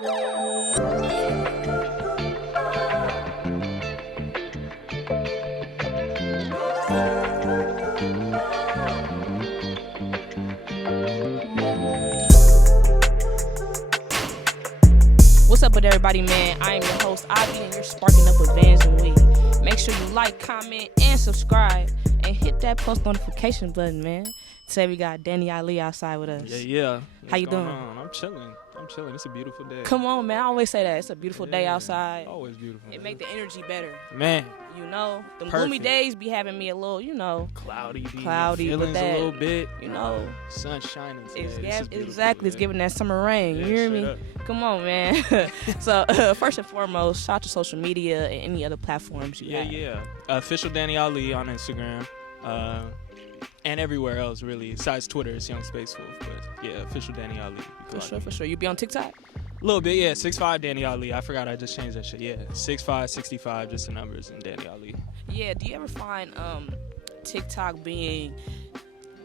What's up with everybody, man? I am your host, Ivy, and you're sparking up with VANSNWEED. Make sure you like, comment, and subscribe, and hit that post notification button, man. Today we got Danny Ali outside with us. Yeah. How you doing? I'm chilling. It's a beautiful day. Come on, man. I always say that. It's a beautiful day outside. Always beautiful. It make the energy better. Man. You know, the Perfect. gloomy days be having me a little, Cloudy, but feelings that, a little bit. Sun shining today. Exactly. It's giving that summer rain. Yeah, you hear me? up. Come on, man. So, first and foremost, shout out to social media and any other platforms you got. Yeah. Official Danny Ali on Instagram. And everywhere else, really. Besides Twitter, it's Young Space Wolf. But, yeah, official Danny Ali. For sure. You be on TikTok? A little bit, yeah. 6'5" Danny Ali. I forgot I just changed that shit. Yeah, 6'5", 65, just the numbers, and Danny Ali. Yeah, do you ever find TikTok being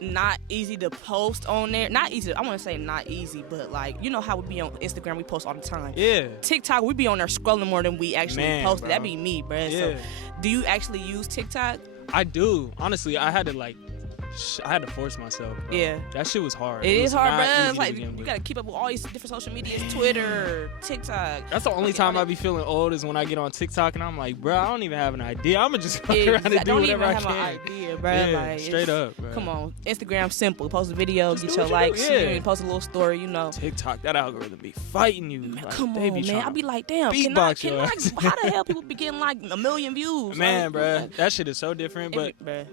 not easy to post on there? Not easy, I want to say not easy, but like, you know how we be on Instagram, we post all the time. Yeah. TikTok, we be on there scrolling more than we actually post. Bro. That be me, bro. Yeah. So, do you actually use TikTok? I do. Honestly, I had to force myself, bro. Yeah. That shit was hard. It is hard, not bro. easy It's to like, begin you with. got to keep up with all these different social medias, Twitter, TikTok. That's the only time I be feeling old is when I get on TikTok and I'm like, bro, I don't even have an idea. I'm going to just fuck around and do whatever I can. Don't even have an idea, bro. Yeah, like, straight up, bro. Come on. Instagram, simple. Post a video, Just get do your what you likes, do, yeah. you post a little story, TikTok, that algorithm be fighting you. Man, like, come they on, be man. I be like, damn, beatbox can your I, ass. how the hell people be getting like 1 million views? Man, like, bro, that shit is so different, but bruh.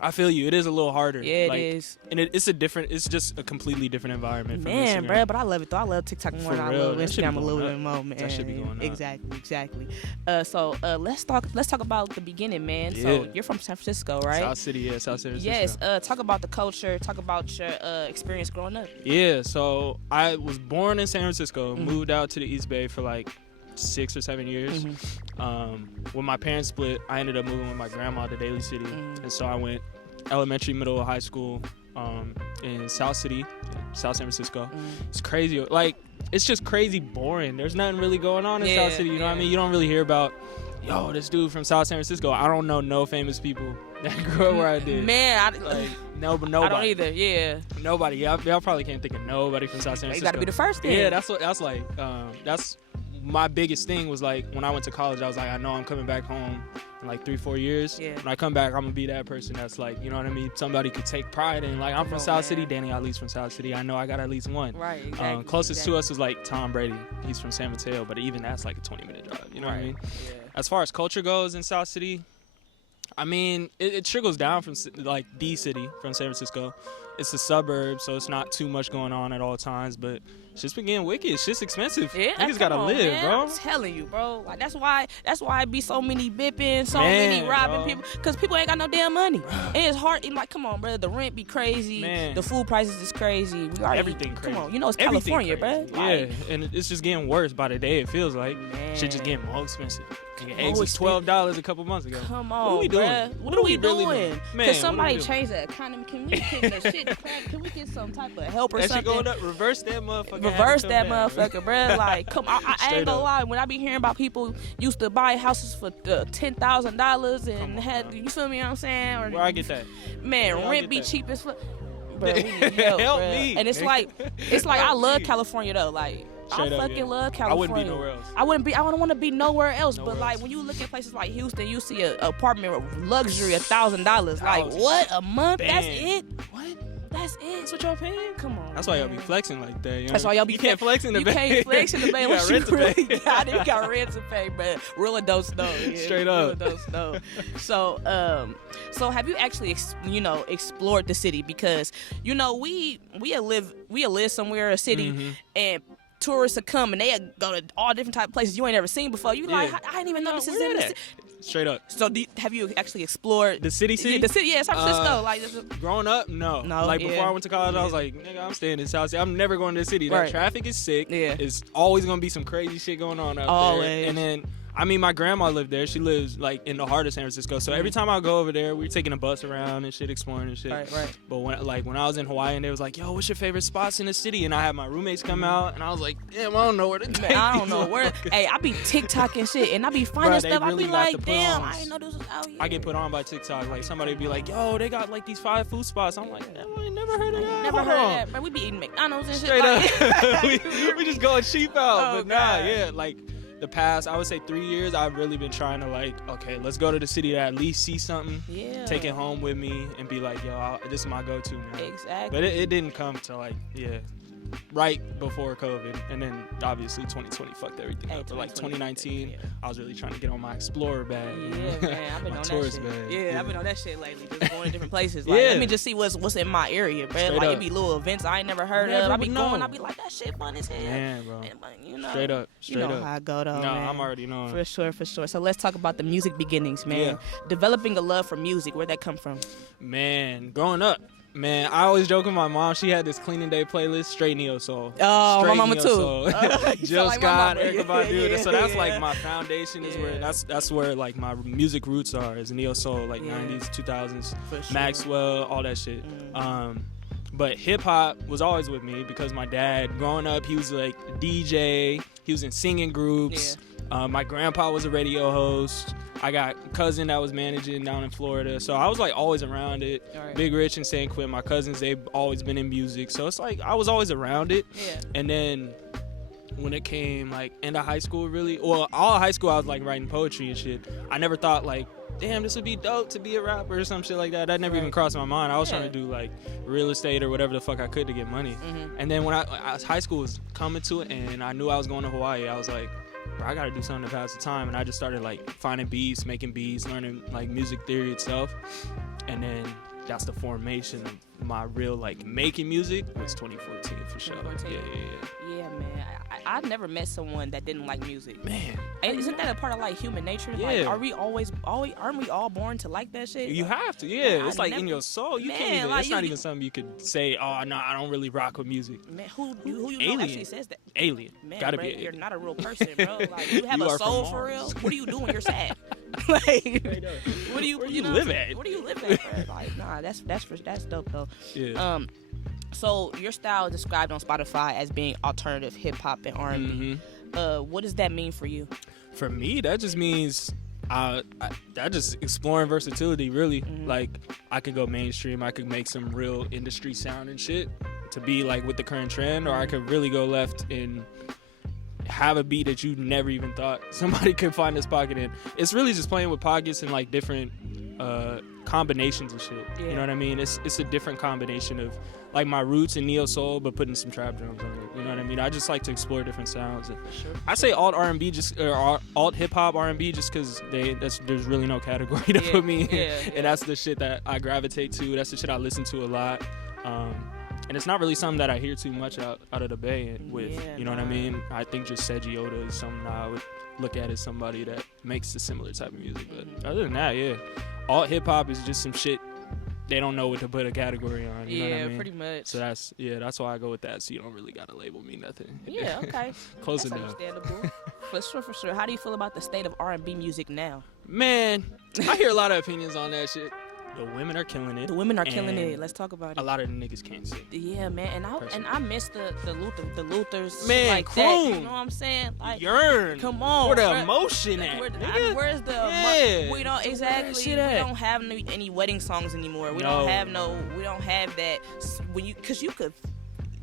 I feel you. It is a little harder. Yeah, like, it is. And it's just a completely different environment from Man, Instagram. bro, but I love it though. I love TikTok more For than I real, love that shit be Instagram a little going bit more, man. That shit be going up. Exactly. So let's talk about the beginning, man. Yeah. So you're from San Francisco, right? South City, South San Francisco. Yes. Talk about the culture. Talk about your experience growing up. Yeah, so I was born in San Francisco, moved out to the East Bay for like 6 or 7 years. When my parents split, I ended up moving with my grandma to Daly City. And so I went elementary, middle, high school in South City, South San Francisco. It's crazy. Like, it's just crazy boring. There's nothing really going on in South City, you know what I mean? You don't really hear about, yo, this dude from South San Francisco. I don't know no famous people that grew up where I did. Man, Nobody. I don't either, yeah. Nobody. Y'all probably can't think of nobody from South San Francisco. You gotta be the first thing. Yeah, that's my biggest thing was like when I went to college, I was like, I know I'm coming back home in like 3-4 years. Yeah. When I come back, I'm gonna be that person that's like, you know what I mean? Somebody could take pride in. Like, I'm from South City, Danny Ali's from South City. I know I got at least one. Right, exactly. Closest to us is like Tom Brady. He's from San Mateo, but even that's like a 20-minute drive. You know what I mean? Yeah. As far as culture goes in South City, I mean, it trickles down from like D city from San Francisco. It's a suburb, so it's not too much going on at all times, but shit's been getting wicked. Shit's expensive. Yeah, Niggas gotta live, man. bro. I'm telling you, bro. Like that's why it be so many bipping, so Man, many robbing bro. people, cause people ain't got no damn money. And it's hard. Like, come on, bro. The rent be crazy. Man. The food prices is crazy. We already, Everything crazy. Come on, you know it's Everything California, crazy. bro. Yeah, and it's just getting worse by the day. It feels like Man. shit just getting more expensive. More Eggs was $12 a couple months ago. Come on, what are we doing? bruh. What are we really doing? Man, Can somebody what are we doing? change the economy? Can we get the shit crack? Can we get some type of help or That something? shit going up. Reverse that motherfucker. Reverse Have it that come down, bro. motherfucker, bro. Like, come on. I Straight ain't gonna up. lie. When I be hearing about people used to buy houses for $10,000 and Come on, had, bro. you feel me what I'm saying? Or, Where I get that? man, Where I rent get be that? cheap as fuck. Bro, we need help, Help bruh. me. And it's like I Help love me. California though. Like, Straight I up, fucking yeah. love I California. wouldn't be nowhere else. I wouldn't want to be nowhere else. Nowhere but like else. when you look at places like Houston, you see an apartment with luxury $1,000. Like, $1,000. what, a month? Bam. That's it. That's it. That's what y'all paying? Come on. That's why y'all man. be flexing like that. You know? That's why y'all be You can't flex in the You Bay. can't flex in the Bay. You What got you rent to really pay. got? You got rent to pay, but real adults know. Yeah, Straight real up. adults know. So have you actually explored the city? Because we live somewhere, a city, and tourists will come and they go to all different type of places you ain't ever seen before. You like, Yeah. I didn't even know this is Where in the that city. at? Straight up. So have you actually explored The city? Yeah, the city, yeah, San Francisco. Like, this is- Growing up, no. No, Like, before yeah. I went to college, I was like, nigga, I'm staying in South City. I'm never going to the city. That Right. traffic is sick. Yeah. It's always going to be some crazy shit going on out Always. there. And then I mean, my grandma lived there. She lives like in the heart of San Francisco. So every time I go over there, we're taking a bus around and shit, exploring and shit. Right. But when I was in Hawaii and they was like, yo, what's your favorite spots in the city? And I had my roommates come out and I was like, damn, I don't know where to take I don't know where. Hey, I be TikToking shit and I be finding stuff. Really I be like, damn, I didn't know this was out here. I get put on by TikTok. Like somebody be like, yo, they got like these 5 food spots. I'm like, I ain't never heard of that. Never heard of that. Man, we be eating McDonald's and shit. Straight like, up. we just going cheap out. But God. yeah, like the past, I would say 3 years, I've really been trying to like, okay, let's go to the city to at least see something. Yeah. Take it home with me and be like, yo, this is my go-to now. Exactly. But it didn't come to like, right before COVID, and then obviously 2020 fucked everything up. But like 2019, I was really trying to get on my Explorer bag. Yeah, man, I've been my on tourist that shit. bag. Yeah, I've been on that shit lately. Just going to different places. Like, let me just see what's in my area, man. Straight Like up. it be little events I ain't never heard of. I be going, I be like, that shit fun as hell. Man, bro. And, you know, Straight up. you know how I go though. No, man. I'm already knowing. For sure. So let's talk about the music beginnings, man. Yeah. Developing a love for music. Where'd that come from? Man, growing up. Man, I always joke with my mom. She had this cleaning day playlist, straight neo soul. Oh, straight my mama neo too. Soul. Jill like Scott, my mama. Erykah Badu. Yeah, So that's yeah. like my foundation. Is where that's where like my music roots are. Is neo soul, like 90s, 2000s, For sure. Maxwell, all that shit. But hip hop was always with me because my dad, growing up, he was like a DJ. He was in singing groups. My grandpa was a radio host. I got a cousin that was managing down in Florida. So I was like always around it. Right. Big Rich and San Quentin, my cousins, they've always been in music. So it's like I was always around it. Yeah. And then when it came like into high school, really, well, all of high school I was like writing poetry and shit. I never thought like, damn, this would be dope to be a rapper or some shit like that. That never even crossed my mind. I was trying to do like real estate or whatever the fuck I could to get money. And then when high school was coming to it and I knew I was going to Hawaii, I was like, bro, I gotta do something to pass the time. And I just started like finding beats, making beats, learning like music theory itself. And then that's the formation of my real like making music was 2014 for sure. 2014. Yeah, man. I've never met someone that didn't like music. Man. Isn't that a part of like human nature? Yeah. Like, aren't we all born to like that shit? You have to, it's like in your soul. You can't even, it's not even something you could say, oh, no, I don't really rock with music. Man, who you know actually says that? Alien. Man, Gotta bro, be you're alien. not a real person, bro. Like, you have You a are from soul for Mars. real? What do you do when you're sad? Like, what do you live at? Where do you live at, bro? Like, nah, that's dope though. Yeah. So your style is described on Spotify as being alternative hip hop and R&B. What does that mean for you? For me, that just means that just exploring versatility, really. Like, I could go mainstream, I could make some real industry sound and shit to be like with the current trend, or I could really go left and have a beat that you never even thought somebody could find this pocket in. It's really just playing with pockets and like different combinations and shit. Yeah. You know what I mean? It's a different combination of like my roots in neo soul, but putting some trap drums on it. You know what I mean? I just like to explore different sounds. I say alt R&B or alt hip hop R&B just because there's really no category to put me in, and that's the shit that I gravitate to. That's the shit I listen to a lot. And it's not really something that I hear too much out of the Bay with. You know what I mean? I think just Seji Oda is something I would look at as somebody that makes a similar type of music. But other than that, alt hip hop is just some shit they don't know what to put a category on. You know what I mean? Pretty much. So that's why I go with that. So you don't really gotta label me nothing. Yeah, okay. Close That's enough. Understandable. For sure. How do you feel about the state of R&B music now? Man, I hear a lot of opinions on that shit. The women are killing it. The women are killing it. Let's talk about it. A lot of the niggas can't sing. Yeah, man, and I miss the Luthers, Man, like croon. that. You know what I'm saying? Like, Yearn. come on, Where the bruh. emotion at? Where's the we don't exactly. We don't have any wedding songs anymore. We don't have that when you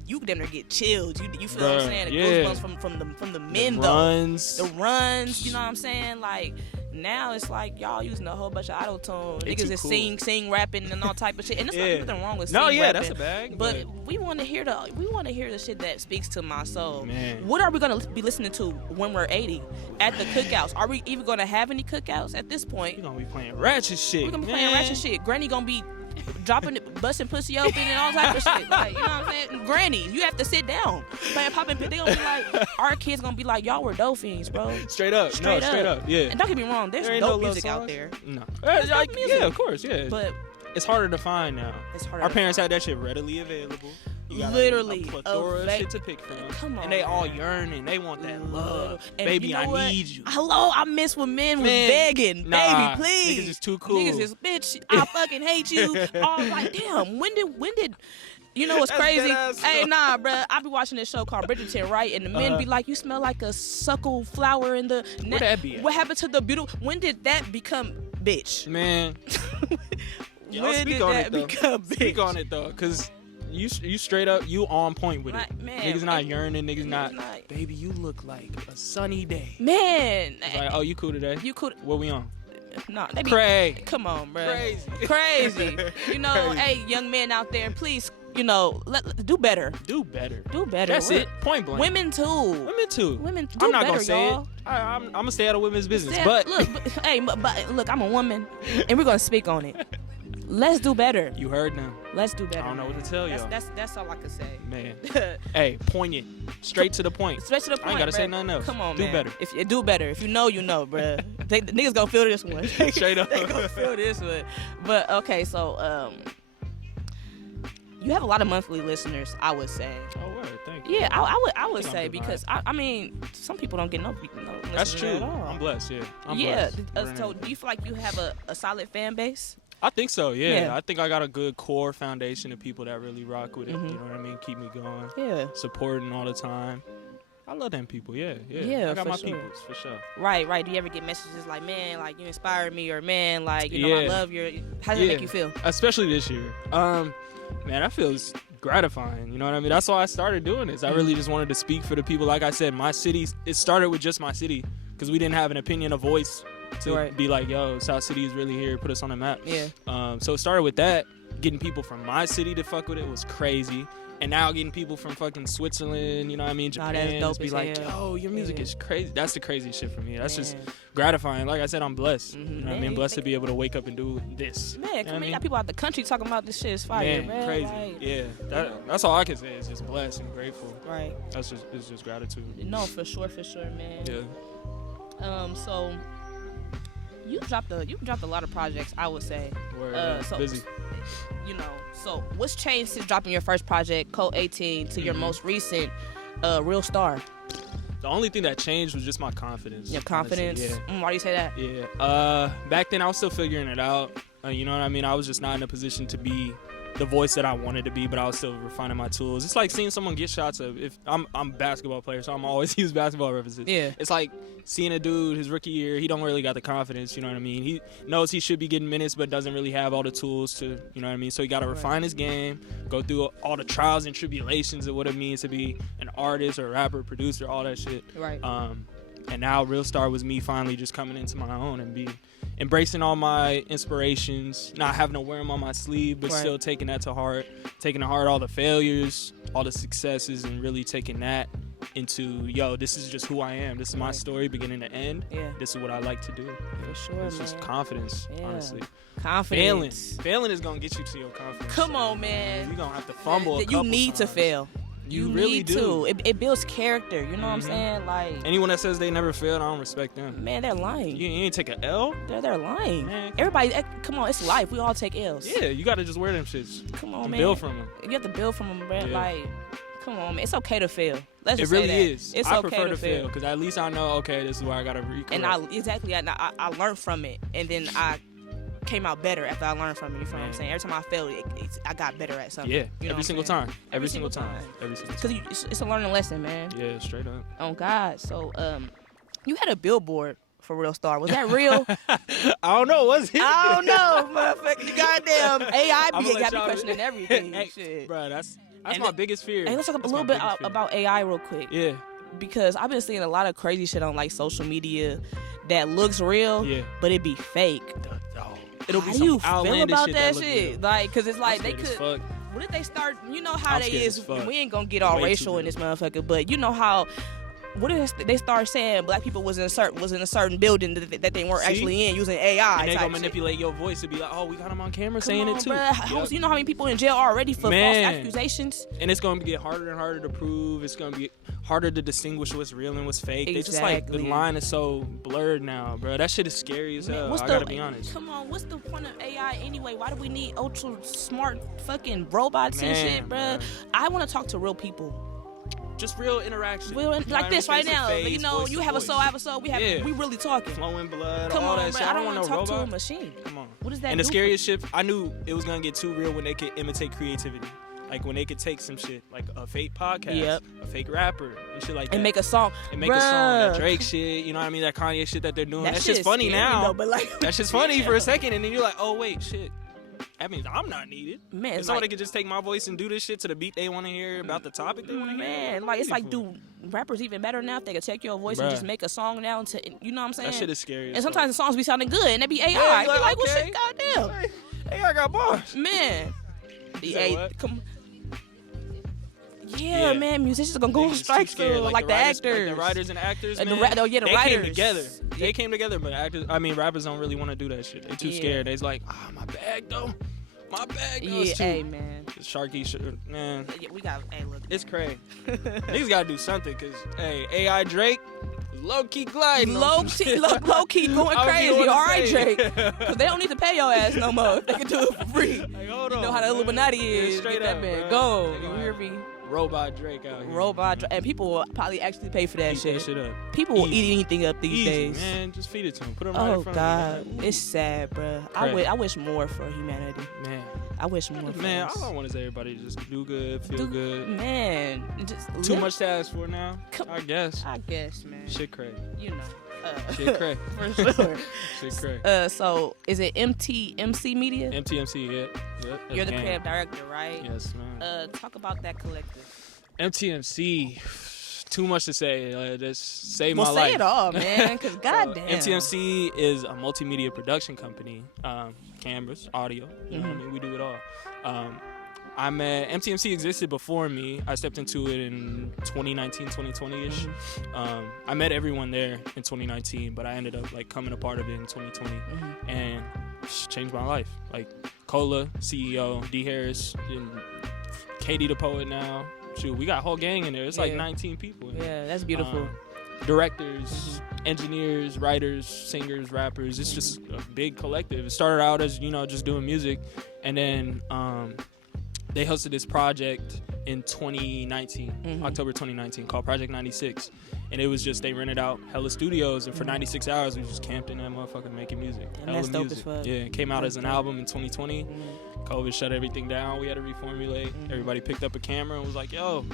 you damn near get chilled. You feel what I'm saying? The goosebumps from the men the though. runs. The runs. You know what I'm saying? Like. Now it's like y'all using a whole bunch of auto-tune. Niggas is cool. sing, rapping, and all type of shit. And there's nothing wrong with sing, rapping. that's a bag. But we want to hear the shit that speaks to my soul. Man. What are we gonna be listening to when we're 80 at the cookouts? Are we even gonna have any cookouts at this point? We're gonna be playing ratchet shit. We're gonna be playing ratchet shit. Granny gonna be dropping it, busting pussy open and all type of shit. Like, you know what I'm saying? Granny, you have to sit down. Playing popping, they gonna be like, our kids gonna be like, y'all were dope fiends, bro. Straight up. Straight up. Yeah. And don't get me wrong, there's dope music out there. No. Dope music. Yeah, of course. Yeah. But it's harder to find now. it's harder. Our parents had that shit readily available. You got literally a plethora of shit to pick from. Come on, and they all man. yearning. They want that love. And Baby, you know I what? need you. Hello, I miss when men was begging. Nah, Baby, please. niggas is too cool. Niggas is, bitch, I fucking hate you. All like, damn, when did you know what's That's crazy? dead ass. Hey, nah, bruh. I be watching this show called Bridgerton, right? And the men be like, you smell like a suckle flower in the... Where that be at? What happened to the beautiful... When did that become bitch? Man. Y'all When speak did on that it, though. become bitch? Speak on it, though, because you straight up, you on point with it. Like, man, niggas not yearning, niggas not, not- baby, you look like a sunny day. Man. It's like, oh, you cool today? You could... What we on? Nah, they be... Cray. Come on, bruh. Crazy. Crazy. You know, Crazy. hey, young men out there, please, you know, do better. Do better. Do better. That's it. Point blank. Women too. Women too. Women do I'm not better, gonna say y'all. it. I'm gonna stay out of women's business. Yeah, But look, look, I'm a woman, and we're gonna speak on it. Let's do better. you heard them. Let's do better. I don't know what man. to tell y'all. That's all I can say. Man. Hey, poignant. Straight to the point. Straight to the point. I ain't gotta say bruh. nothing else. Come on, Do man. better. If you do better, if you know, bruh. The niggas gonna feel this one. Straight up. They gonna feel this one. But okay, so you have a lot of monthly listeners, I would say. Oh, word. Thank you. Yeah, I would think I'm say good because I mean some people don't get no That's listeners true. at all. I'm blessed, yeah. I'm Yeah. blessed. So do you feel like you have a solid fan base? I think so, yeah. Yeah. I think I got a good core foundation of people that really rock with it. Mhm. You know what I mean? Keep me going. Yeah. Supporting all the time. I love them people, yeah. Yeah, I got for my sure. peoples, for sure. Right. Do you ever get messages like, man, like you inspired me, or man, like you know, I Yeah. love your? How does it make you feel? Especially this year. Man, that feels gratifying. You know what I mean? That's why I started doing this. I really just wanted to speak for the people. Like I said, my city, it started with just my city because we didn't have an opinion, a voice to Right. be like, yo, South City is really here, put us on the map. Yeah. So it started with that. Getting people from my city to fuck with it was crazy. And now getting people from fucking Switzerland, you know what I mean, Nah, Japan, that's dope just be as like, hell. yo, your music Yeah. is crazy. That's the crazy shit for me. That's just Man. gratifying. Like I said, I'm blessed. You know what I Man, mean? Blessed to think- be able to wake up and do this. Man, You know come what I on, mean? you got people out the country talking about this shit is fire, man. Crazy. Like, Yeah, that's all I can say is just blessed and grateful. right. It's just gratitude. No, for sure, man. Yeah. So you dropped a lot of projects, I would say. Word, So busy. you know, so what's changed since dropping your first project, Code 18, to your most recent, Real Star? The only thing that changed was just my confidence. Your confidence. Honestly. Why do you say that? Yeah. Back then I was still figuring it out. You know what I mean? I was just not in a position to be the voice that I wanted to be, but I was still refining my tools. It's like seeing someone get shots of. If I'm a basketball player, so I'm always use basketball references. Yeah. It's like seeing a dude his rookie year. He don't really got the confidence. You know what I mean? He knows he should be getting minutes, but doesn't really have all the tools to. You know what I mean? So he got to refine his game, go through all the trials and tribulations of what it means to be an artist or a rapper, producer, all that shit. Right. And now Real Star was me finally just coming into my own and be embracing all my inspirations, not having to wear them on my sleeve, but Right. still taking that to heart, taking to heart all the failures, all the successes, and really taking that into, yo, this is just who I am. This is my Right. story beginning to end. Yeah. This is what I like to do. For sure, It's just man. confidence, Yeah. honestly. Confidence. Failing is going to get you to your confidence. Come on, man. You're going to have to fumble a You couple need to times. fail. You really need do. to. It builds character. You know what I'm Mhm. saying? Like, Anyone that says they never failed, I don't respect them. man, they're lying. You ain't take an L? They're lying. Man. Everybody, come on, it's life. We all take L's. Yeah, you got to just wear them shits. Come on, And man. build from them. You have to build from them, bro. Yeah. Like, come on, man. It's okay to fail. Let's It just really say that. is. It's I okay prefer to to fail because at least I know, okay, this is where I got to recorrect. And I learned from it, and then I came out better after I learned from it. You feel what I'm Man. saying? Every time I failed, I got better at something. Yeah, You know what every I'm single saying? time. Every single time. Every single Because time. it's a learning lesson, man. Yeah, straight up. Oh God. So you had a billboard for Real Star. Was that real? I don't know. Was it? I don't know, motherfucker. Goddamn AI I'ma be let got me y'all- questioning everything. Hey, Shit. Bro, that's And my biggest fear. And let's talk a That's little my bit biggest fear. about AI real quick. Yeah. Because I've been seeing a lot of crazy shit on like social media that looks real, Yeah. but it be fake. It'll How be do you some feel outlandish about shit that look shit? real. Like, cause it's like I'm they scared as could. fuck. What if they start? You know how I'm they scared is. as fuck. We ain't gonna get all Way too racial in real. this motherfucker, but you know how. What if they start saying black people was in a certain building that they weren't See? actually in using AI? And they type gonna shit. manipulate your voice to be like, oh, we got him on camera Come saying on, it too. bruh. Yep. You know how many people in jail already for false Man. accusations? And it's gonna get harder and harder to prove. It's gonna be harder to distinguish what's real and what's fake. Exactly. They just like the line is so blurred now, bro. That shit is scary as hell. I gotta be honest. Come on, what's the point of AI anyway? Why do we need ultra smart fucking robots and shit, bro? I want to talk to real people. Just real interaction. Like this right now. You know, you have a soul, I have a soul. We really talking. Flowing blood, Come all on, that bro. shit. I don't want to talk to a robot. machine. Come on. What does that And do the for scariest shit, I knew it was gonna get too real when they could imitate creativity. Like when they could take some shit, like a fake podcast, a fake rapper, and shit like that. And make a song. And make a song, that Drake shit, you know what I mean? That Kanye shit that they're doing. That shit's funny now. Though, but like, that shit's funny for a second, and then you're like, oh, wait, shit. That means I'm not needed. Man, if somebody could just take my voice and do this shit to the beat they want to hear about the topic they want to hear. Man, like, it's like, do rappers even better now if they could take your voice and just make a song now? You know what I'm saying? That shit is scary. And sometimes the songs be sounding good, and they be AI. Yeah, Like, okay. well, shit, goddamn. Hey, I got bars. Man. What? Yeah, man, musicians are gonna go on strike soon, like the actors. Like the writers and actors, man. The writers. They came together. They came together, but rappers don't really want to do that shit. They too scared. They's like, my bag though. My bag though. Yeah, hey, man. Sharky shit, man. Yeah, we got, hey, look. It's crazy. Niggas gotta do something, cause, hey, AI Drake, low-key gliding. Low-key going crazy. All right, Drake. Because they don't need to pay your ass no more. They can do it for free. Like, hold on, you know how the Illuminati is. Straight Get that up, man bro. go. You hear me? Robot Drake out here. And people will probably actually pay for that shit. That shit up. People will eat anything up these days. Man, just feed it to him. Put him right in front of him. God. It's sad, bro. I wish more for humanity. Man. I wish more for Man, us. all I want is everybody to just do good, feel good. Man. Just Too much to ask for now, I guess. I guess, man. Shit crazy. You know. Shit crazy. For sure. Shit crazy. So, is it MC Media? MTMC, yeah. Yep, You're the creative director, right? Yes, man. Talk about that collective. MTMC, too much to say. Just save my say life. It all, man, because goddamn. MTMC is a multimedia production company. Cameras, audio, you know what I mean? We do it all. MTMC existed before me. I stepped into it in 2019, 2020-ish. I met everyone there in 2019, but I ended up like coming a part of it in 2020, and changed my life. Like Cola, CEO, D Harris, and Katie the poet now. Shoot, we got a whole gang in there. It's like 19 people in there. Yeah, that's beautiful. Directors, engineers, writers, singers, rappers. It's just a big collective. It started out as, just doing music, and then they hosted this project in 2019, October 2019, called Project 96. And it was just, they rented out hella studios, and for 96 hours, we just camped in that motherfucker making music. And that's dope as fuck. Yeah, it came out as an album in 2020. COVID shut everything down. We had to reformulate. Everybody picked up a camera and was like, yo,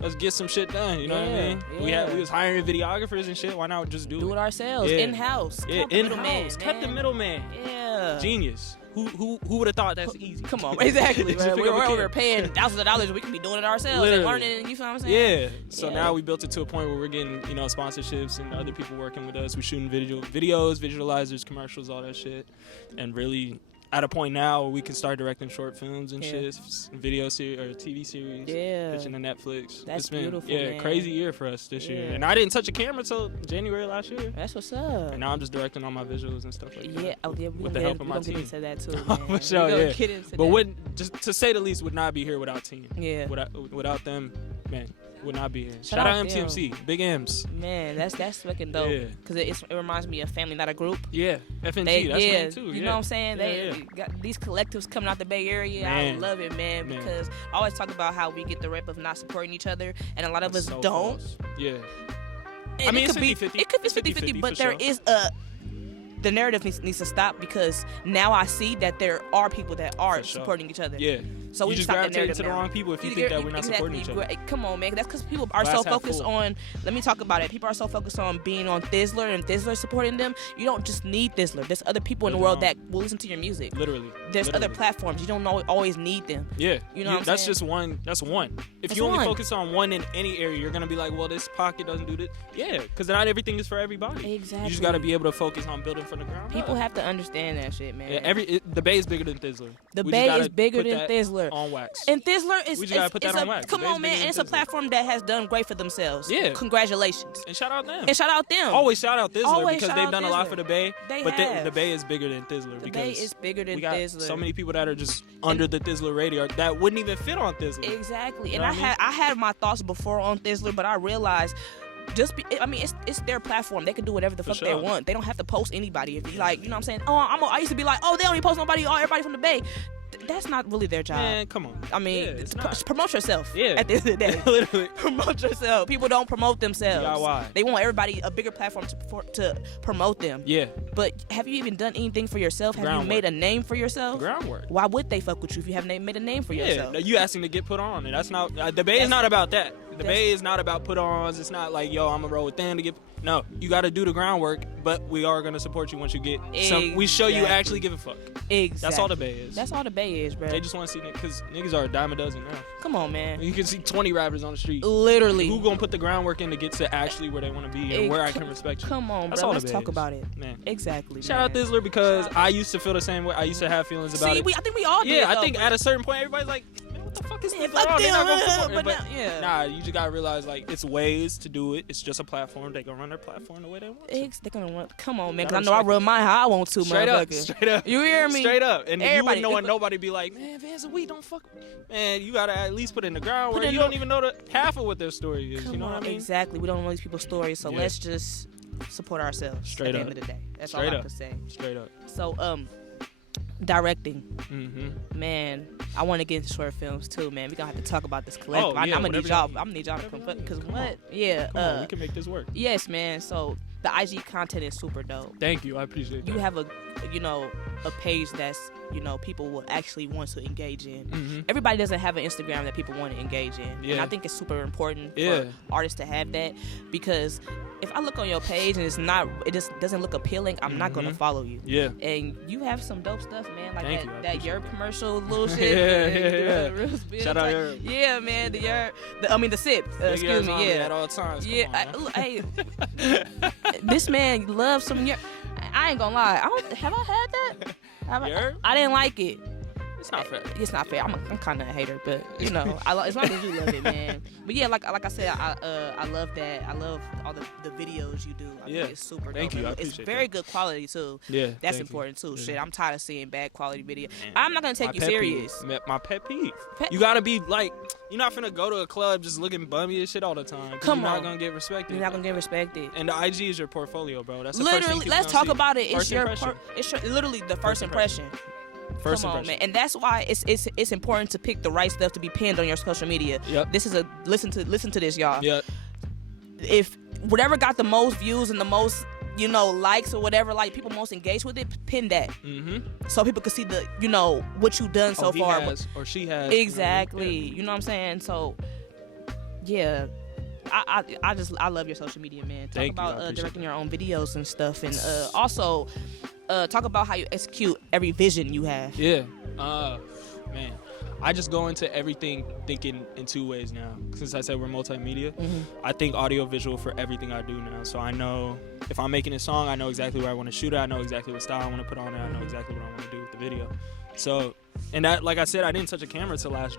let's get some shit done. You know what I mean? We was hiring videographers and shit. Why not just do it ourselves, in-house. Yeah, in-house. Cut the middleman. Yeah. Genius. Who would have thought that's easy? Come on, exactly. We're over paying thousands of dollars. We can be doing it ourselves. Literally. And learning. You feel what I'm saying? Yeah. So now we built it to a point where we're getting, sponsorships and other people working with us. We're shooting videos, visualizers, commercials, all that shit, and really at a point now where we can start directing short films and shit, video series or TV series, pitching to Netflix. That's beautiful. Yeah, crazy year for us this year. And I didn't touch a camera till January last year. That's what's up. And now I'm just directing all my visuals and stuff like that. Yeah, with the help of my team. Get into that too, man. For sure, yeah. Get into but that. just to say the least, would not be here without team. Yeah. Without them, man, would not be here. Shout out MTMC, big M's. Man, that's fucking dope. Yeah. Because it reminds me of family, not a group. Yeah, FNG, that's me too. You know what I'm saying? They got these collectives coming out the Bay Area. Man. I love it, man, because I always talk about how we get the rep of not supporting each other, and a lot of us don't. False. Yeah. And I mean, it could be 50-50. It could be 50-50, but there is the narrative needs to stop, because now I see that there are people that are supporting each other. Yeah. So we just stop the gravitate narrative to the wrong people if you think that we're not supporting each other. Come on, man. That's because people are so focused on. Let me talk about it. People are so focused on being on Thizzler and Thizzler supporting them. You don't just need Thizzler. There's other people in the world that will listen to your music. Literally. There's other platforms. You don't always need them. Yeah. You know what I'm that's saying? just one. That's one. If you only focus on one in any area, you're gonna be like, well, this pocket doesn't do this. Yeah, because not everything is for everybody. Exactly. You just gotta be able to focus on building from the ground up. People have to understand that shit, man. Yeah, the Bay is bigger than Thizzler. The Bay is bigger than Thizzler. Thizzler. On wax. And Thizzler is... We just gotta put that on wax. Come on, man. And it's a platform that has done great for themselves. Yeah. Congratulations. And shout out them. Always shout out Thizzler Always because shout they've out done a lot Thizzler. for the Bay. The Bay is bigger than Thizzler. The Bay is bigger than we got Thizzler. so many people that are just under the Thizzler radar that wouldn't even fit on Thizzler. Exactly. You And know what I had my thoughts before on Thizzler, but I realized it's their platform. They can do whatever the fuck they want. They don't have to post anybody. If you like, you know what I'm saying? I used to be like, they only post nobody. Everybody from the Bay. That's not really their job. Man, come on. I mean, promote yourself. Yeah. At the end of the day, Literally, promote yourself. People don't promote themselves. Yeah, why? They want everybody a bigger platform to promote them. Yeah. But have you even done anything for yourself? Have Groundwork. you made a name for yourself? Groundwork. Why would they fuck with you if you haven't made a name for yourself? Yeah, you asking to get put on, and that's not. The Bay is not about that. The Bay is not about put-ons. It's not like, I'm gonna roll with them to get. No, you got to do the groundwork, but we are gonna support you once you get some. We show you actually give a fuck. Exactly. That's all the Bay is. That's all the Bay is, bro. They just want to see because niggas are a dime a dozen now. Come on, man. You can see 20 rappers on the street. Literally. Who gonna put the groundwork in to get to actually where they want to be and where I can respect you? Come on, That's bro. all Let's the Bay talk is. about it. Man. Exactly. Shout out Thizzler because I used to feel the same way. I used to have feelings about it. I think we all did. Yeah, I though, think at a certain point everybody's like, man, what the fuck is this? fuck They're not gonna them, support it. but now- yeah. Nah, you just gotta realize like it's ways to do it. It's just a platform. They gonna run their platform the way they want to. They're gonna want. Come on, man. Gotta Because I know I run mine how I want to, Straight up, motherfucker. straight up. You hear me? Straight up. And you wouldn't know Everybody- and nobody be like, man, VANSNWEED don't fuck. Man, you gotta at least put in the groundwork. in You the- don't even know half of what their story is. Come You know on, what I mean? Exactly. We don't know these people's stories, so Yeah. let's just support ourselves. Straight at the up. end of the day. That's Straight all I up. can say. Straight up. So, directing. Mm-hmm. Man, I want to get into short films too, man. We're gonna have to talk about this collective. Oh, yeah, I'm gonna need whatever y'all. I'm gonna need y'all to come because Come what? Yeah. Come on, we can make this work. Yes, man. So the IG content is super dope. Thank you. I appreciate that. You have a page that's people will actually want to engage in. Mm-hmm. Everybody doesn't have an Instagram that people want to engage in, and Yeah. I think it's super important Yeah. for artists to have that, because if I look on your page and it just doesn't look appealing, I'm not gonna follow you. Yeah. And you have some dope stuff, man. Like Thank you, I that appreciate Yerb that. commercial little shit. Yeah. Real spin Shout out type. Yerb. Yeah, man. The Yerb. The sip. Excuse me. Yeah. At all times. Come Yeah, on, man. hey, this man loves some Yerb. I ain't gonna lie. Have I had that? Yerb? I didn't like it. It's not fair. It's not fair. I'm kind of a hater, but as long as you love it, man. But yeah, like I said, I love that. I love all the videos you do. I think it's super Thank dope. you. I It's appreciate very that. good quality too. Yeah. That's thank you. important too. Yeah. Shit, I'm tired of seeing bad quality video. Man, I'm not gonna take my you pet serious. peeve. My pet peeve. Pet- You gotta be like, you're not finna go to a club just looking bummy as shit all the time. 'Cause Come you're on. not gonna get respected. You're not gonna get respected. And the IG is your portfolio, bro. That's the first thing Literally, people let's gonna talk see. about it. It's First impression. it's literally the first impression. First Come on, impression. man, and that's why it's important to pick the right stuff to be pinned on your social media. Yep. This is listen to this, y'all. Yeah. If whatever got the most views and the most likes or whatever, like people most engaged with it, pin that Mm-hmm. so people can see the what you've done so he far. has, or she has. Exactly. You know You know what I'm saying? So yeah. I love your social media, man. Talk Thank you. I about appreciate directing that. your own videos and stuff, and also talk about how you execute every vision you have. Yeah. Man, I just go into everything thinking in two ways now. Since I said we're multimedia, I think audio visual for everything I do now. So I know if I'm making a song, I know exactly where I want to shoot it. I know exactly what style I want to put on it. I know exactly what I want to do with the video. So, and that, like I said, I didn't touch a camera till last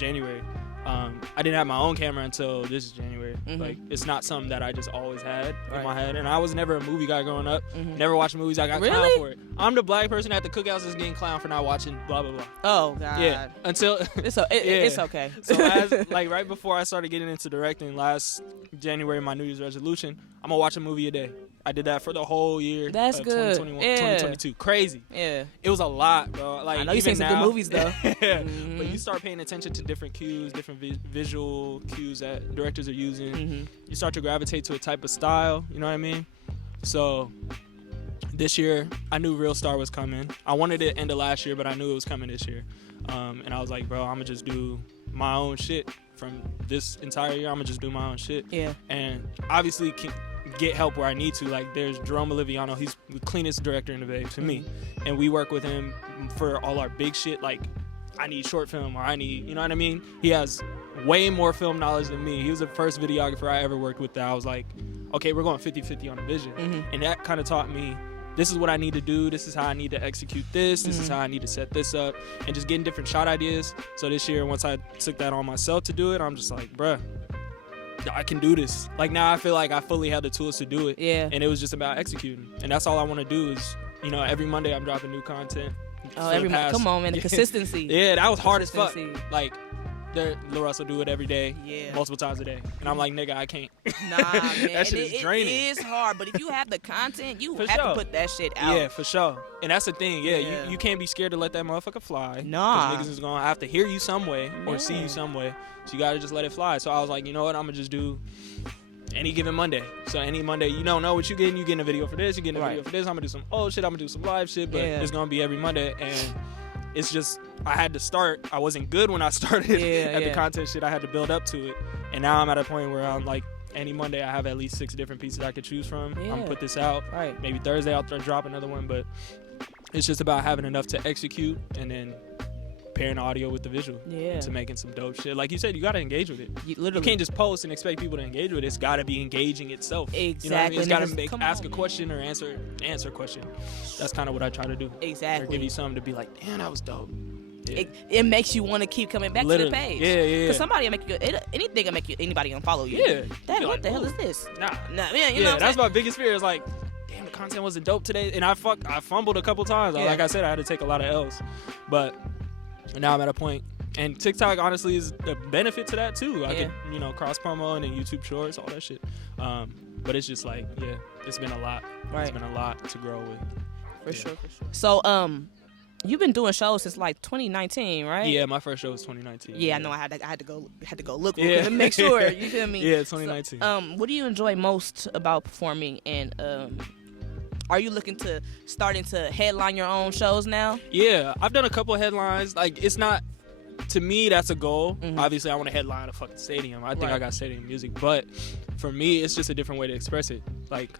January. I didn't have my own camera until this January. Like, it's not something that I just always had in my head. And I was never a movie guy growing up. Never watched movies. I got clowned for it. I'm the black person at the cookouts that's getting clowned for not watching blah, blah, blah. Oh, God. Yeah. Until... It's okay. So right before I started getting into directing last January, my New Year's resolution, I'm going to watch a movie a day. I did that for the whole year. That's of good. 2022. Crazy. Yeah. It was a lot, bro. Like, I know you seen some good movies, though. But you start paying attention to different cues, different visual cues that directors are using. You start to gravitate to a type of style, you know what I mean? So this year, I knew Real Star was coming. I wanted it end of last year, but I knew it was coming this year. And I was like, bro, I'm going to just do my own shit from this entire year. I'm going to just do my own shit. Yeah. And obviously can get help where I need to. Like, there's Jerome Oliviano. He's the cleanest director in the Bay to me. And we work with him for all our big shit. Like, I need short film, or I need, you know what I mean? He has way more film knowledge than me. He was the first videographer I ever worked with that I was like, okay, we're going 50-50 on the vision. And that kind of taught me this is what I need to do. This is how I need to execute this. This is how I need to set this up. And just getting different shot ideas. So this year, once I took that on myself to do it, I'm just like, bruh, I can do this. Like, now I feel like I fully have the tools to do it. Yeah. And it was just about executing. And that's all I want to do is, you know, every Monday I'm dropping new content. Oh, every month. Come on, man. The consistency. Yeah, that was hard as fuck. Like, Lil Russell do it every day, multiple times a day. And I'm like, nigga, I can't. Nah, man. That shit is draining. It is hard, but if you have the content, you for have sure. to put that shit out. Yeah, for sure. And that's the thing. Yeah. You can't be scared to let that motherfucker fly. Nah. Because niggas is going to have to hear you some way or see you some way. So you got to just let it fly. So I was like, you know what? I'm going to just do any given Monday. So any Monday, you don't know what you're getting. You're getting a video for this. You're getting a video for this. I'm going to do some old shit. I'm going to do some live shit. But it's going to be every Monday. And it's just, I had to start. I wasn't good when I started at the content shit. I had to build up to it. And now I'm at a point where I'm like, any Monday I have at least 6 different pieces I could choose from. I'm going to put this out. Right. Maybe Thursday I'll drop another one. But it's just about having enough to execute and then pairing the audio with the visual to making some dope shit. Like you said, you got to engage with it. You can't just post and expect people to engage with it. It's got to be engaging itself. Exactly. You know what I mean? It's got to ask a question or answer a question. That's kind of what I try to do. Exactly. Or give you something to be like, damn, that was dope. Yeah. It makes you want to keep coming back to the page. Yeah. Because somebody will make you, anything will make you, anybody gonna follow you. Yeah. What like, the hell is this? Nah. You know that's my biggest fear is like, damn, the content wasn't dope today. And I fumbled a couple times. Like I said, I had to take a lot of L's. But now I'm at a point. And TikTok, honestly, is a benefit to that, too. I could, cross promo and then YouTube Shorts, all that shit. But it's just like, it's been a lot. Right. It's been a lot to grow with. For sure. So, you've been doing shows since like 2019, right? Yeah, my first show was 2019. Yeah, I know. I had to go look to make sure. You feel me? Yeah, 2019. So, what do you enjoy most about performing? And are you looking to starting to headline your own shows now? Yeah, I've done a couple headlines. Like, it's not, to me, that's a goal. Obviously, I want to headline a fucking stadium. I think I got stadium music. But for me, it's just a different way to express it. Like,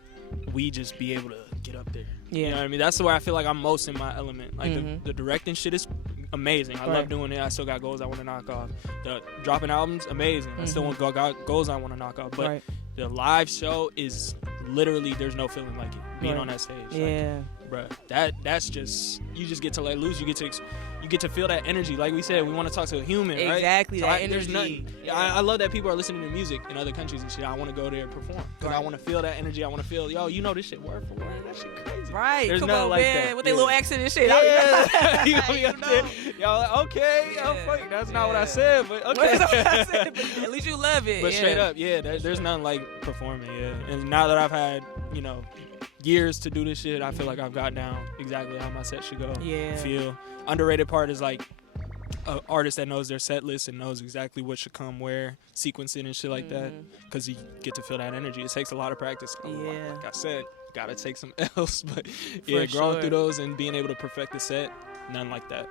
we just be able to get up there. You know what I mean? That's where I feel like I'm most in my element. Like, the directing shit is amazing. I love doing it. I still got goals I want to knock off. The dropping albums, amazing. I still got goals I want to knock off. But the live show is literally, there's no feeling like it. Being on that stage. Yeah. Like, bruh, that's just, you just get to let loose. You get to feel that energy. Like we said, we want to talk to a human, right? Exactly, so that energy. There's nothing. I love that people are listening to music in other countries and shit. I want to go there and perform. Because I want to feel that energy. I want to feel, you know this shit word for word. That shit crazy. Right. There's Come nothing on, like man. that. With their little accent and shit. Yeah. Y'all like, okay. Oh, fuck. That's not what I said, but okay. But at least you love it. But straight up, there's nothing like performing, And now that I've had, years to do this shit, I feel like I've got down exactly how my set should go. Feel. Underrated part is like an artist that knows their set list and knows exactly what should come where, sequencing and shit like that, because you get to feel that energy. It takes a lot of practice. Like I said, gotta take some L's, but growing through those and being able to perfect the set, none like that.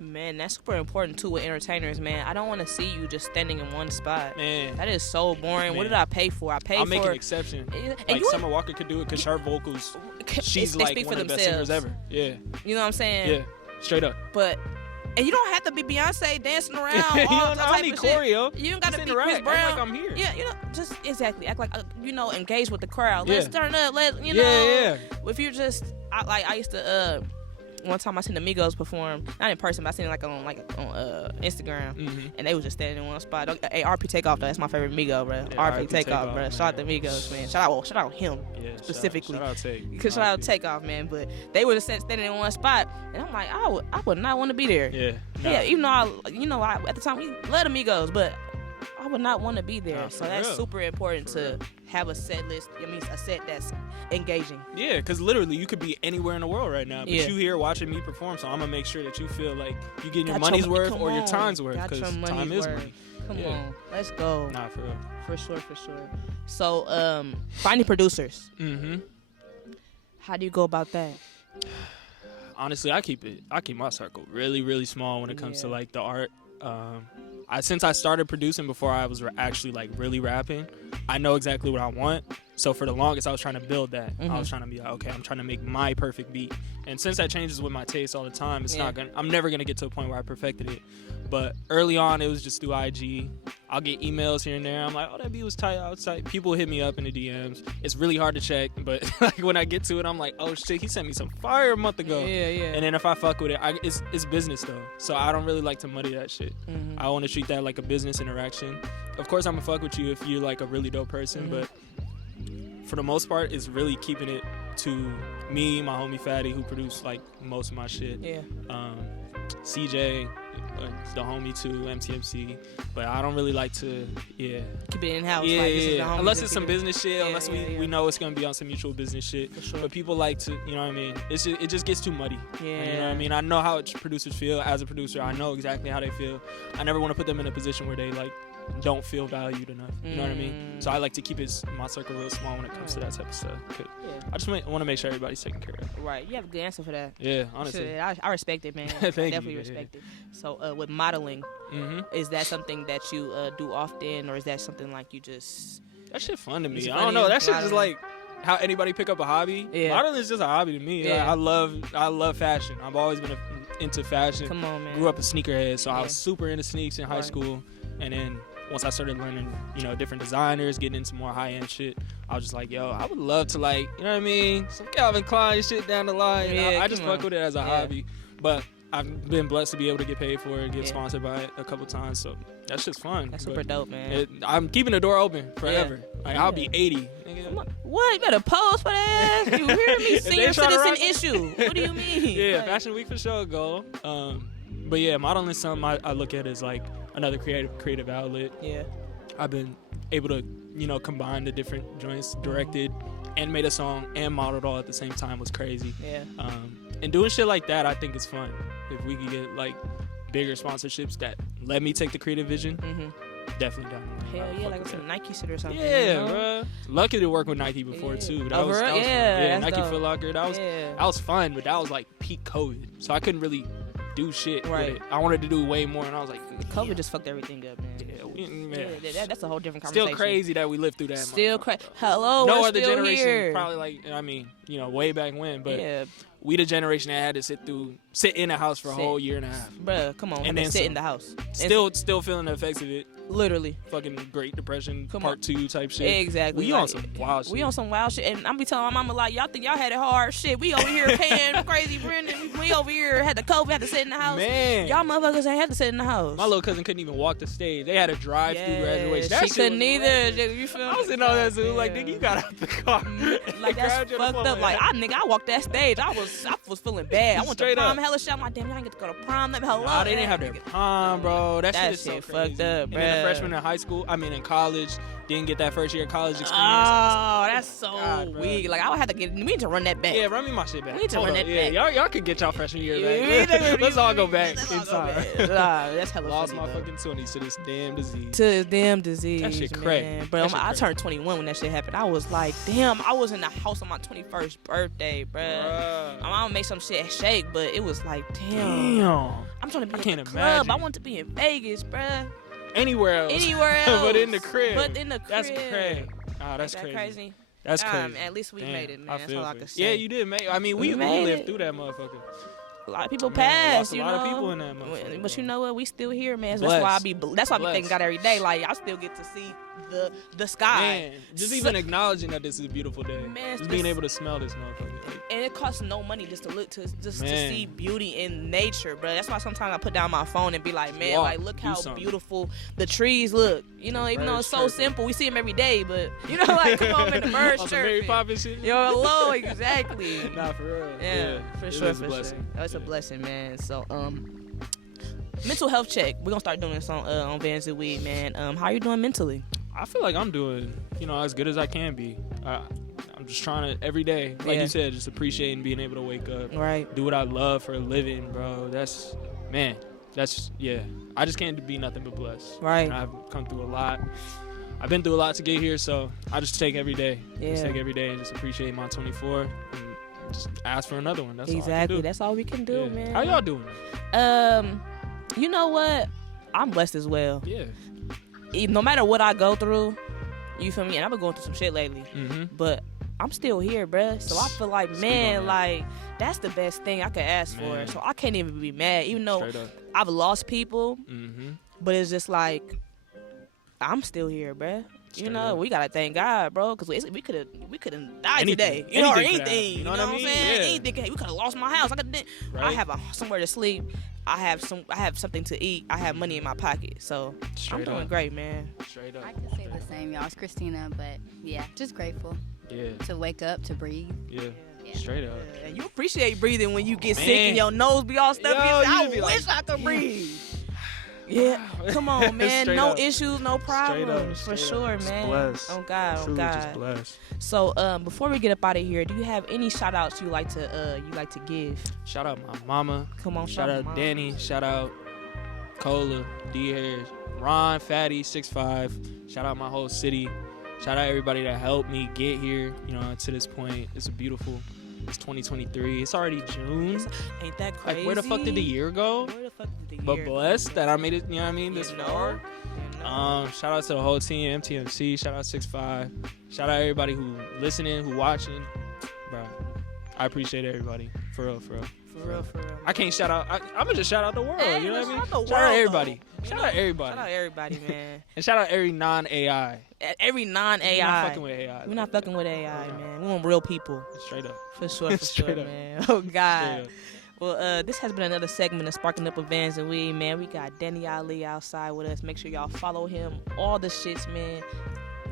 Man, that's super important too with entertainers, man. I don't want to see you just standing in one spot. Man, that is so boring. Man. What did I pay for? I'll make an exception. Like Summer Walker could do it because her vocals, she's like one of the best singers ever. Yeah. You know what I'm saying? Yeah, straight up. And you don't have to be Beyonce dancing around. You don't need choreo. You don't got to be Chris Brown. Act like I'm here. Yeah, just exactly. Act like engage with the crowd. Let's turn up. If you're just I used to. One time I seen the Migos perform, not in person, but I seen it on Instagram, and they was just standing in one spot. Hey, RP Takeoff, though, that's my favorite Migo, bro. Yeah, RP Takeoff, bro. Shout out to Migos, man. Shout out him specifically. Shout out Takeoff, man. But they were just standing in one spot, and I'm like, I would not want to be there. Yeah, even though I at the time we love the Migos, but I would not want to be there. So that's super important to have a set list. A set that's engaging. Yeah, because literally you could be anywhere in the world right now, but you here watching me perform. So I'm gonna make sure that you feel like you getting your money's worth or your time's worth, because time is money. Come on, let's go. Nah, for real. For sure. So, finding producers. How do you go about that? Honestly, I keep my circle really, really small when it comes to like the art. Since I started producing before I was actually like really rapping, I know exactly what I want. So for the longest, I was trying to build that. I was trying to be like, okay, I'm trying to make my perfect beat. And since that changes with my taste all the time, I'm never gonna get to a point where I perfected it. But early on, it was just through IG. I'll get emails here and there. I'm like, oh, that beat was tight. I was tight. People hit me up in the DMs. It's really hard to check, but like when I get to it, I'm like, oh shit, he sent me some fire a month ago. Yeah. And then if I fuck with it, it's business though. So I don't really like to muddy that shit. I want to treat that like a business interaction. Of course, I'm gonna fuck with you if you're like a really dope person, but for the most part, it's really keeping it to me, my homie Fatty, who produced like most of my shit. Yeah. CJ, the homie too, MTMC, but I don't really like to, keep it in house. Yeah, like, this is the homies, unless it's some business shit, unless we know it's gonna be on some mutual business shit. For sure. But people like to, you know what I mean? It just gets too muddy. Yeah. You know what I mean? I know how producers feel. As a producer, I know exactly how they feel. I never want to put them in a position where they like don't feel valued enough. You know what I mean? So I like to keep my circle real small when it comes to that type of stuff. I just want to make sure everybody's taken care of. Right. You have a good answer for that. Yeah, honestly. Shit, I respect it, man. Thank I you. definitely respect it. So with modeling, is that something that you do often, or is that something like you just... That shit fun to me. It's I don't know. That shit modeling. just like how anybody pick up a hobby. Yeah. Modeling is just a hobby to me. Yeah. Like, I love fashion. I've always been into fashion. Come on, man. Grew up a sneakerhead, so I Yeah. was super into sneaks in high school. And then once I started learning, different designers, getting into more high-end shit, I was just like, yo, I would love to, like, you know what I mean? Some Calvin Klein shit down the line. Yeah, I just fuck with it as a hobby. But I've been blessed to be able to get paid for it, get sponsored by it a couple times. So that's just fun. That's super dope, man. I'm keeping the door open forever. Like, I'll be 80. What? You better pose for that ass. You hear me? Senior citizen issue. What do you mean? Yeah, Like, Fashion Week for sure, go. But yeah, modeling is something I look at as like another creative outlet. Yeah. I've been able to, combine the different joints, directed and made a song and modeled all at the same time was crazy. Yeah. And doing shit like that, I think is fun. If we could get like bigger sponsorships that let me take the creative vision, definitely down. Hell yeah, like some Nike shit or something. Yeah, bro. Lucky to work with Nike before too. That was fun. Yeah, Nike dope. Foot Locker. That was fun, but that was like peak COVID, so I couldn't really do shit with it. I wanted to do way more, and I was like, COVID just fucked everything up, man. That's a whole different conversation. Still crazy that we lived through that. Still crazy. Hello, no we're other still generation, here. probably way back when, but we the generation that had to sit in a house for a whole year and a half. Bruh, come on, and then sit in the house. Still feeling the effects of it. Literally. Fucking Great Depression Part 2 type shit. Exactly. We on some wild shit. We on some wild shit. And I'm be telling my mama, like, y'all think y'all had it hard. Shit, we over here paying crazy rent. We over here had the COVID, had to sit in the house. Man. Y'all motherfuckers ain't had to sit in the house. My little cousin couldn't even walk the stage. They had a drive-through graduation. That she couldn't either. You feel me? I was sitting on that Zoom like, nigga, you got out the car. Like, that's fucked up. Like, I walked that stage. I was feeling bad. I went to prom, hella shit. I'm like, damn, y'all ain't get to go to prom. Let me hello. Nah, they didn't have their prom, bro. That shit is so crazy. Fucked up, bro. And then the freshmen in high school, in college, didn't get that first year of college experience. Oh, that's so weak. Like, I would have to we need to run that back. Yeah, run me my shit back. We need to run that back. Y'all could get y'all freshman year back. Let's all go back inside. That's hella Lost funny, my fucking 20s to this damn disease. That shit crazy. But I turned 21 when that shit happened. I was like, damn, I was in the house on my 21st birthday, bruh. My mama made some shit shake, but it was like, damn. I'm trying to be in the club. I want to be in Vegas, bruh. Anywhere else. But in the crib. That's crazy. Oh, that's crazy. That's crazy. At least we made it, man. That's all I can say. Yeah, you did make it. I mean, we lived through that motherfucker. A lot of people passed, a lot of people in that motherfucker. But you know what? We still here, man. So Blessed. That's why I be thanking God every day. Like, I still get to see the sky. Man, just even acknowledging that this is a beautiful day. Man, just being able to smell this motherfucker. And it costs no money just to look to see beauty in nature, bro. That's why sometimes I put down my phone and be like, man, look how beautiful the trees look. You know, even though it's so simple, we see them every day, but you know, like, come on, man, the birds chirping. Mary Poppins shit. Yo, hello, exactly. Nah, for real. Yeah, for sure, for sure. That's a blessing, man. So, mental health check. We're gonna start doing this on VANSNWEED, man. How are you doing mentally? I feel like I'm doing, as good as I can be. I'm just trying to, every day, like you said, just appreciating being able to wake up. Right. Do what I love for a living, bro. I just can't be nothing but blessed. Right. I've come through a lot. I've been through a lot to get here, so I just take every day. Yeah. Just take every day and just appreciate my 24 and just ask for another one. That's all I can do. That's all we can do, man. How y'all doing? You know what? I'm blessed as well. Yeah. No matter what I go through, you feel me? And I've been going through some shit lately, but I'm still here, bruh. So I feel like, man, like, that's the best thing I could ask for. So I can't even be mad, even though I've lost people. But it's just like, I'm still here, bruh. You Straight know, up. we gotta thank God, bro, because we could have died today, Anything or could anything. happen, You know what I'm saying? Yeah. Anything. We could have lost my house. I Right. have somewhere to sleep. I have something to eat. I have money in my pocket. So Straight I'm doing up. great, man. Straight up. I can say the same, y'all. It's Krystina, but yeah, just grateful Yeah. to wake up, to breathe. Yeah. Yeah. Straight up. And you appreciate breathing when you get sick Man. and your nose be all stuffy. Yo, I you be wish like, I could breathe. Yeah, come on, man. Straight No up. issues, no problems, for straight sure, up. man. Blessed. Oh God, oh Truly God. just blessed. So, before we get up out of here, do you have any shout outs you like to give? Shout out my mama. Come on, Shout out Mom. Danny. Shout out Cola, D Harris, Ron, Fatty, 6'5". Shout out my whole city. Shout out everybody that helped me get here. You know, to this point. It's beautiful. It's 2023. It's already June. Ain't that crazy? Like, where the fuck did the year go? Where the fuck did the But year go? blessed that I made it. You know what I mean? This You know? far. You know? Shout out to the whole team, MTMC. Shout out 6'5". Shout out everybody who listening, who watching. Bro, I appreciate everybody. For real, for real. For real, for real. I can't shout out. I'm gonna just shout out the world. Hey, You know what I mean? shout out the Shout out world, everybody. though. Shout You out know, everybody. Shout out everybody, man. And shout out every non-AI. Every non-AI. We're not fucking with AI. We're not fucking with AI, man. We want real people. Straight up. For sure, for Straight sure, up. man. Oh, God. Straight up. Well, this has been another segment of Sparking Up with Vans and Weed, man. We got Danny Ali outside with us. Make sure y'all follow him. All the shits, man.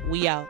We out.